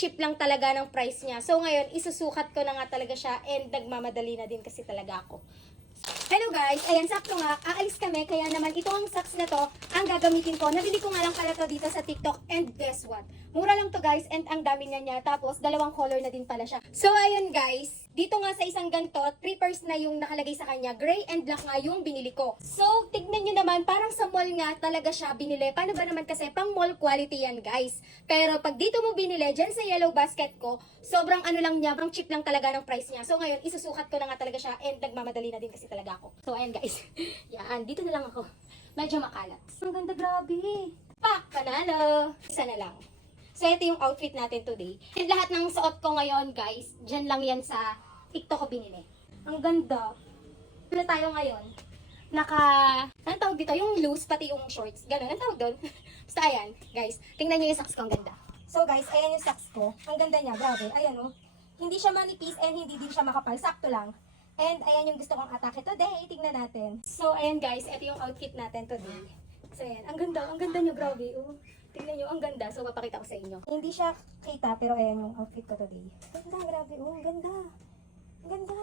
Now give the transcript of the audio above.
cheap lang talaga ng price niya. So ngayon, isusukat ko na nga talaga siya and nagmamadali na din kasi talaga ako. Hello guys, ayan, sakto nga, aalis kami, kaya naman ito ang socks na to, ang gagamitin ko. Nabili ko nga lang pala to dito sa TikTok, and guess what? Mura lang to guys, and ang dami niya, tapos dalawang color na din pala siya. So ayun guys, dito nga sa isang ganito, 3 pairs na yung nakalagay sa kanya, gray and black nga yung binili ko. So, tignan nyo naman, parang sa mall nga talaga siya binili. Paano ba naman kasi, pang mall quality yan guys. Pero pag dito mo binili, dyan sa yellow basket ko, sobrang ano lang niya, sobrang cheap lang talaga ng price niya. So ngayon, isusukat ko na nga talaga siya, and nagmamadali na din kasi talaga ako. So ayan guys, yan, dito na lang ako. Medyo makalat. Ang ganda, grabe. Pak! Panalo! Isa na lang. So ito yung outfit natin today. And lahat ng suot ko ngayon guys, dyan lang yan sa TikTok ko binili. Ang ganda. Wala tayo ngayon. Anong tawag dito? Yung loose, pati yung shorts. Ganun, anong tawag doon? Basta ayan, guys. Tingnan nyo yung socks ko, ang ganda. So guys, ayan yung socks ko. Ang ganda niya, grabe. Ayan oh. Hindi siya manipis and hindi din siya makapal. Sakto lang. And ayan yung gusto kong atake today. Tingnan natin. So ayan guys, ito yung outfit natin today. So ayan, ang ganda niyo, grabe. Oh. Tingnan nyo, ang ganda. So papakita ko sa inyo. Hindi siya kita, pero ayan yung outfit ko today. Ganda, grabe. Oh, ang ganda. Ang ganda.